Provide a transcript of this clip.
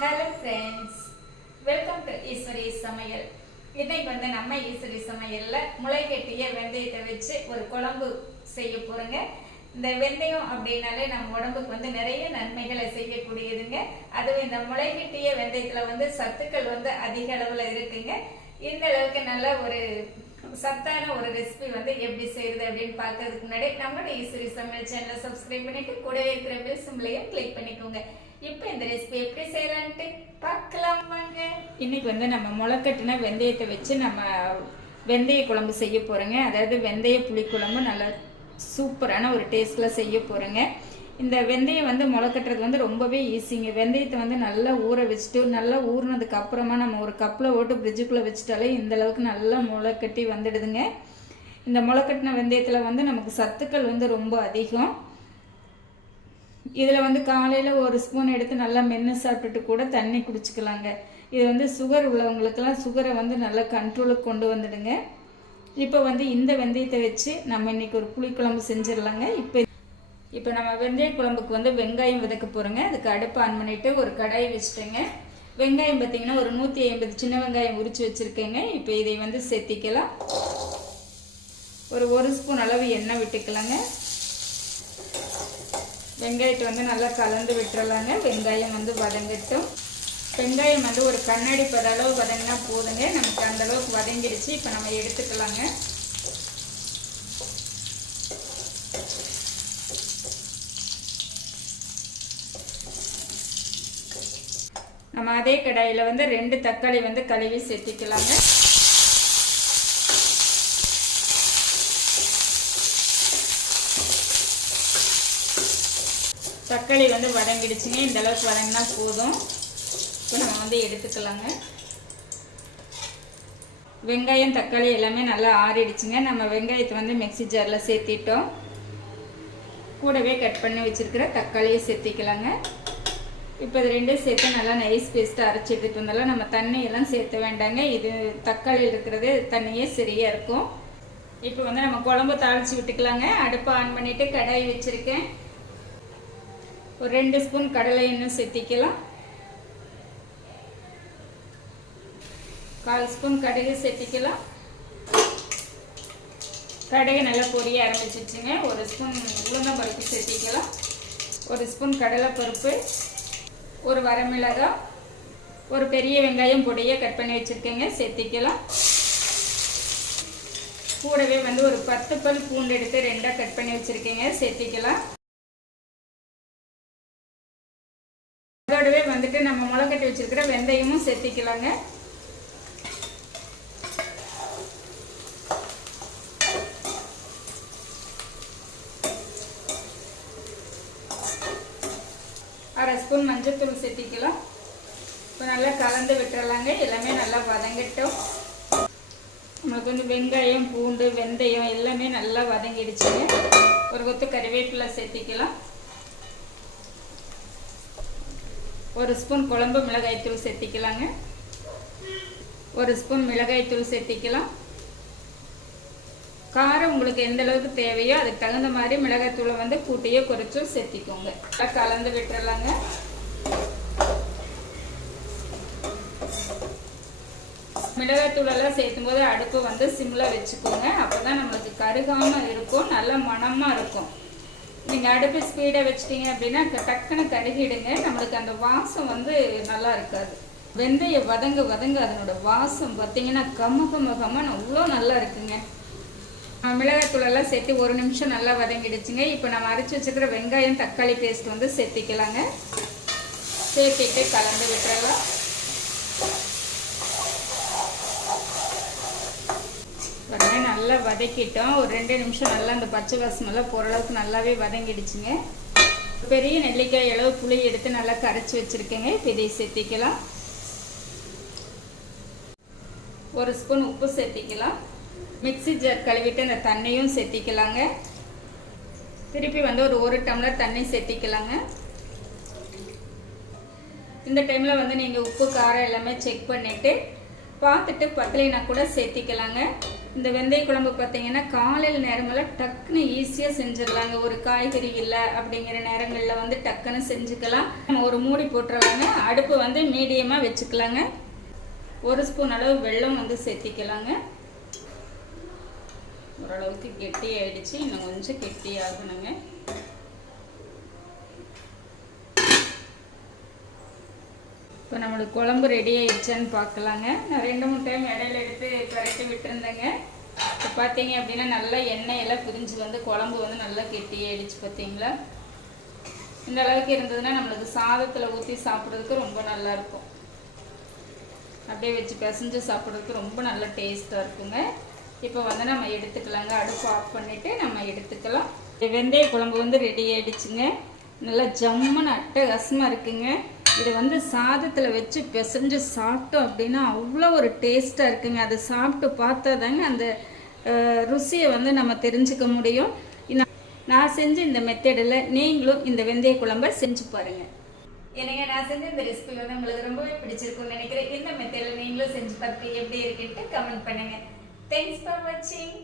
Hello friends welcome to Eswari Samayal. இன்னைக்கு வந்து நம்ம ஈஸ்வரி சமையலில் முளைக்கட்டிய வெந்தயத்தை வச்சு ஒரு குழம்பு செய்ய போறோங்க. இந்த வெந்தயம் அப்படின்னாலே நம்ம உடம்புக்கு வந்து நிறைய நன்மைகளை செய்யக்கூடியதுங்க. அதுவும் இந்த முளைக்கட்டிய வெந்தயத்தில் வந்து சத்துக்கள் வந்து அதிக அளவில் இருக்குங்க. இந்த அளவுக்கு நல்ல ஒரு சத்தான ஒரு ரெசிபி வந்து எப்படி செய்யுது அப்படின்னு பார்க்கறதுக்கு முன்னாடி நம்மளோட ஈஸ்வரி சமையல் சேனலை சப்ஸ்கிரைப் பண்ணிட்டு கூடவே இருக்கிற பெல் சிம்லையும் கிளிக் பண்ணிக்கோங்க. இப்போ இந்த ரெசிபி எப்படி செய்யலான்ட்டு பார்க்கலாம் வாங்க. இன்னைக்கு வந்து நம்ம முளைக்கட்டின வெந்தயத்தை வச்சு நம்ம வெந்தய குழம்பு செய்ய போகிறோங்க அதாவது வெந்தய புளிக்குழம்பு நல்லா சூப்பரான ஒரு டேஸ்ட்டில் செய்ய போகிறோங்க இந்த வெந்தயம் வந்து முளைக்கட்டுறது வந்து ரொம்பவே ஈஸிங்க வெந்தயத்தை வந்து நல்லா ஊற வச்சுட்டு நல்லா ஊறினதுக்கு அப்புறமா நம்ம ஒரு கப்பில் ஓட்டு ஃப்ரிட்ஜுக்குள்ளே வச்சுட்டாலே இந்த அளவுக்கு நல்லா முளைக்கட்டி வந்துடுதுங்க. இந்த முளைக்கட்டின வெந்தயத்தில் வந்து நமக்கு சத்துக்கள் வந்து ரொம்ப அதிகம். இதில் வந்து காலையில் ஒரு ஸ்பூன் எடுத்து நல்லா மென்று சாப்பிட்டுட்டு கூட தண்ணி குடிச்சிக்கலாங்க. இது வந்து சுகர் உள்ளவங்களுக்கெல்லாம் சுகரை வந்து நல்லா கண்ட்ரோலுக்கு கொண்டு வந்துடுங்க. இப்போ வந்து இந்த வெந்தயத்தை வச்சு நம்ம இன்னைக்கு ஒரு புளிக்குழம்பு செஞ்சிடலாங்க. இப்போ இப்போ நம்ம வெந்தய குழம்புக்கு வந்து வெங்காயம் விதக்க போகிறோங்க அதுக்கு அடுப்பு ஆன் பண்ணிவிட்டு ஒரு கடாயை வச்சுட்டேங்க. வெங்காயம் பார்த்தீங்கன்னா ஒரு நூற்றி ஐம்பது சின்ன வெங்காயம் உரித்து வச்சுருக்கேங்க. இப்போ இதை வந்து சேர்த்திக்கலாம் ஒரு ஒரு ஸ்பூன் அளவு எண்ணெய் விட்டுக்கலாங்க. வெங்காயத்தை வந்து நல்லா கலந்து விட்டுறலாங்க. வெங்காயம் வந்து வதங்கட்டும். வெங்காயம் வந்து ஒரு கண்ணாடி பத அளவு வதங்கினா போதுங்க. நமக்கு அந்த அளவுக்கு வதங்கிடுச்சு இப்போ நம்ம எடுத்துக்கலாங்க. நம்ம அதே கடாயில் வந்து ரெண்டு தக்காளி வந்து கழுவி சேர்த்திக்கலாங்க. தக்காளி வந்து வதங்கிடுச்சுங்க. இந்த அளவுக்கு வதங்கினா போதும். இப்போ நம்ம வந்து எடுத்துக்கலாங்க. வெங்காயம் தக்காளி எல்லாமே நல்லா ஆறிடுச்சுங்க. நம்ம வெங்காயத்தை வந்து மிக்சி ஜாரில் சேர்த்திட்டோம். கூடவே கட் பண்ணி வச்சுருக்கிற தக்காளியை சேர்த்திக்கலாங்க. இப்போ இது ரெண்டும் சேர்த்து நல்லா நைஸ் பேஸ்ட்டு அரைச்சி எடுத்துகிட்டு வந்தாலும் நம்ம தண்ணியெல்லாம் சேர்த்த வேண்டாங்க. இது தக்காளி இருக்கிறது தண்ணியே சரியாக இருக்கும். இப்போ வந்து நம்ம குழம்பு தாளித்து விட்டுக்கலாங்க. அடுப்பை ஆன் பண்ணிவிட்டு கடாய் வச்சுருக்கேன். ஒரு ரெண்டு ஸ்பூன் கடலை எண்ணெய் சேர்த்திக்கலாம். கால் ஸ்பூன் கடுகு சேர்த்திக்கலாம். கடுகு நல்லா பொரிய ஆரம்பிச்சிச்சுங்க ஒரு ஸ்பூன் உளுந்தம்பருப்பு சேர்த்திக்கலாம். ஒரு ஸ்பூன் கடலைப்பருப்பு ஒரு வரமிளகாய் ஒரு பெரிய வெங்காயம் பொடியை கட் பண்ணி வச்சுருக்கேங்க. சேர்த்திக்கலாம். கூடவே வந்து ஒரு பத்து பல் பூண்டு எடுத்து ரெண்டாக கட் பண்ணி வச்சுருக்கேங்க. சேர்த்திக்கலாம். முளைக்கட்டி வச்சிருக்கிற வெந்தயமும் சேர்த்திக்கலாங்க. அரை ஸ்பூன் மஞ்சத்தூள் சேர்த்திக்கலாம். இப்போ நல்லா கலந்து விட்டுறலாங்க. எல்லாமே நல்லா வதங்கட்டும். நம்மளுக்கு வந்து வெங்காயம் பூண்டு வெந்தயம் எல்லாமே நல்லா வதங்கிடுச்சுங்க. ஒரு கொத்து கறிவேப்பிலை சேர்த்திக்கலாம். ஒரு ஸ்பூன் குழம்பு மிளகாய்த்தூள் சேர்த்திக்கலாங்க. ஒரு ஸ்பூன் மிளகாய்த்தூள் சேர்த்திக்கலாம். காரம் உங்களுக்கு எந்த அளவுக்கு தேவையோ அதுக்கு தகுந்த மாதிரி மிளகாய்த்தூளை வந்து கூட்டியோ குறைச்சோ சேர்த்திக்கோங்க. கலந்து விட்டுறலாங்க. மிளகாய்த்தூளெல்லாம் சேர்த்தும் போது அடுப்பு வந்து சிம்மில் வச்சுக்கோங்க. அப்போ தான் நம்மளுக்கு கருகாமல் இருக்கும் நல்ல மணமாக இருக்கும். நீங்கள் அடுப்பு ஸ்பீடாக வச்சிட்டிங்க அப்படின்னா டக்குன்னு கருகிடுங்க நம்மளுக்கு அந்த வாசம் வந்து நல்லா இருக்காது. வெந்தய வதங்க வதங்க அதனோட வாசம் பார்த்தீங்கன்னா கம்ம கம்ம கம்மன் அவ்வளோ நல்லா இருக்குங்க. மிளகாத்தூளெல்லாம் சேர்த்து ஒரு நிமிஷம் நல்லா வதங்கிடுச்சுங்க. இப்போ நம்ம அரைச்சி வச்சுக்கிற வெங்காயம் தக்காளி பேஸ்ட் வந்து சேர்த்திக்கலாங்க. சேர்த்திட்டு கலந்து விட்டுறலாம். உடனே நல்லா வதக்கிட்டோம். ஒரு ரெண்டு நிமிஷம் நல்லா அந்த பச்சை வாசமெல்லாம் ஓரளவுக்கு நல்லாவே வதங்கிடுச்சுங்க. பெரிய நெல்லிக்காய் அளவு புளி எடுத்து நல்லா கரைச்சி வச்சுருக்கேங்க. இப்போ இதை சேர்த்திக்கலாம். ஒரு ஸ்பூன் உப்பு சேர்த்திக்கலாம். மிக்சி ஜார் கழுவிட்டு அந்த தண்ணியும் சேர்த்திக்கலாங்க. திருப்பி வந்து ஒரு ஒரு டம்ளர் தண்ணி சேர்த்திக்கலாங்க. இந்த டைமில் வந்து நீங்கள் உப்பு காரம் எல்லாமே செக் பண்ணிவிட்டு பார்த்துட்டு பத்தலைனா கூட சேர்த்திக்கலாங்க. இந்த வெந்தய குழம்பு பார்த்தீங்கன்னா காலையில் நேரங்களில் டக்குன்னு ஈஸியாக செஞ்சிடலாங்க. ஒரு காய்கறி இல்லை அப்படிங்கிற நேரங்களில் வந்து டக்குன்னு செஞ்சுக்கலாம். நம்ம ஒரு மூடி போட்டுறலாங்க. அடுப்பு வந்து மீடியமாக வச்சுக்கலாங்க. ஒரு ஸ்பூன் அளவு வெள்ளம் வந்து சேர்த்திக்கலாங்க. ஓரளவுக்கு கெட்டி ஆயிடுச்சு இன்னும் கொஞ்சம் கெட்டி ஆகணுங்க இப்போ நம்மளுக்கு குழம்பு ரெடி ஆயிடுச்சான்னு பார்க்கலாங்க. நான் ரெண்டு மூணு டைம் இடையில எடுத்து கரெக்டி விட்டுருந்தேங்க. இப்போ பார்த்தீங்க அப்படின்னா நல்லா எண்ணெயெல்லாம் பிரிஞ்சு வந்து குழம்பு வந்து நல்லா கெட்டி ஆயிடுச்சு பார்த்தீங்களா? இந்த அளவுக்கு இருந்ததுன்னா நம்மளுக்கு சாதத்தில் ஊற்றி சாப்பிட்றதுக்கு ரொம்ப நல்லா இருக்கும். அப்படியே வச்சு பிசைஞ்சு சாப்பிட்றதுக்கு ரொம்ப நல்ல டேஸ்ட்டாக இருக்குங்க. இப்போ வந்து நம்ம எடுத்துக்கலாங்க. அடுப்பு ஆஃப் பண்ணிவிட்டு நம்ம எடுத்துக்கலாம். வெந்தய குழம்பு வந்து ரெடி ஆயிடுச்சுங்க. நல்லா ஜம்முன்னு அட்டகாசமாக இருக்குங்க. இது வந்து சாதத்தில் வச்சு பிசைஞ்சு சாப்பிட்டோம் அப்படின்னா அவ்வளோ ஒரு டேஸ்ட்டாக இருக்குங்க. அதை சாப்பிட்டு பார்த்தா தாங்க அந்த ருசியை வந்து நம்ம தெரிஞ்சுக்க முடியும். நான் நான் செஞ்ச இந்த மெத்தடில் நீங்களும் இந்த வெந்தய குழம்ப செஞ்சு பாருங்கள் எனக்கு நான் செஞ்ச இந்த ரெசிபி வந்து உங்களுக்கு ரொம்பவே பிடிச்சிருக்கும்னு நினைக்கிறேன். இந்த மெத்தடில் நீங்களும் செஞ்சு பார்த்து எப்படி இருக்குன்ட்டு கமெண்ட் பண்ணுங்கள் தேங்க்ஸ் ஃபார் வாட்சிங்